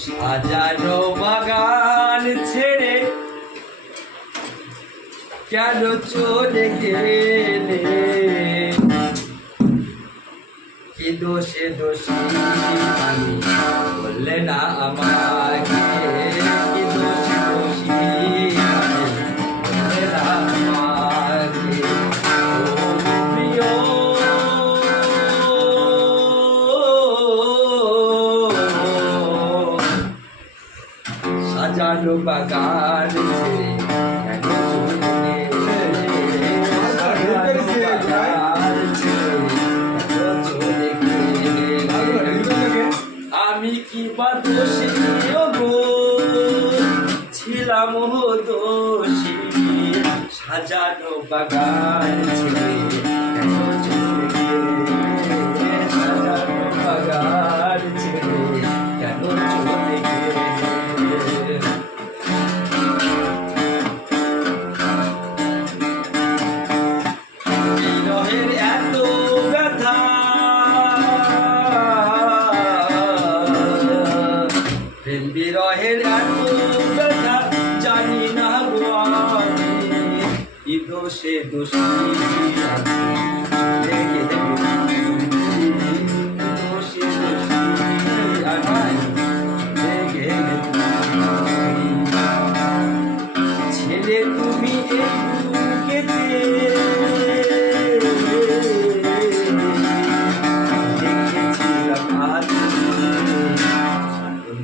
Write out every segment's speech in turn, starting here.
সাজানো বাগান ছেড়ে কেন চলে গেলে? কি দোষে দোষী আমি বললে না আমাকে? কি দোষে দোষী আমি বললে না আমাকে? ও প্রিয় সাজানো বাগান ছেড়ে কেন চলে গেলে? সাজানো বাগান ছেড়ে কেন চলে গেলে? আমি কি বা দোষী গো, ছিলাম দোষী? সাজানো বাগান ছেড়ে কেন চলে গেলে? সাজানো বাগান ছেড়ে কেন চলে গেলে? বিরহের এত ব্যথা প্রেম বিরহের এত ব্যথা জানি না গো আমি কি দোষে দোষী আমি চলে গেলে? দোষে দোষী আমি চলে গেলে? ছেলে তুমি এই বুকেতে দেখেছিলাম আজ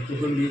তুমি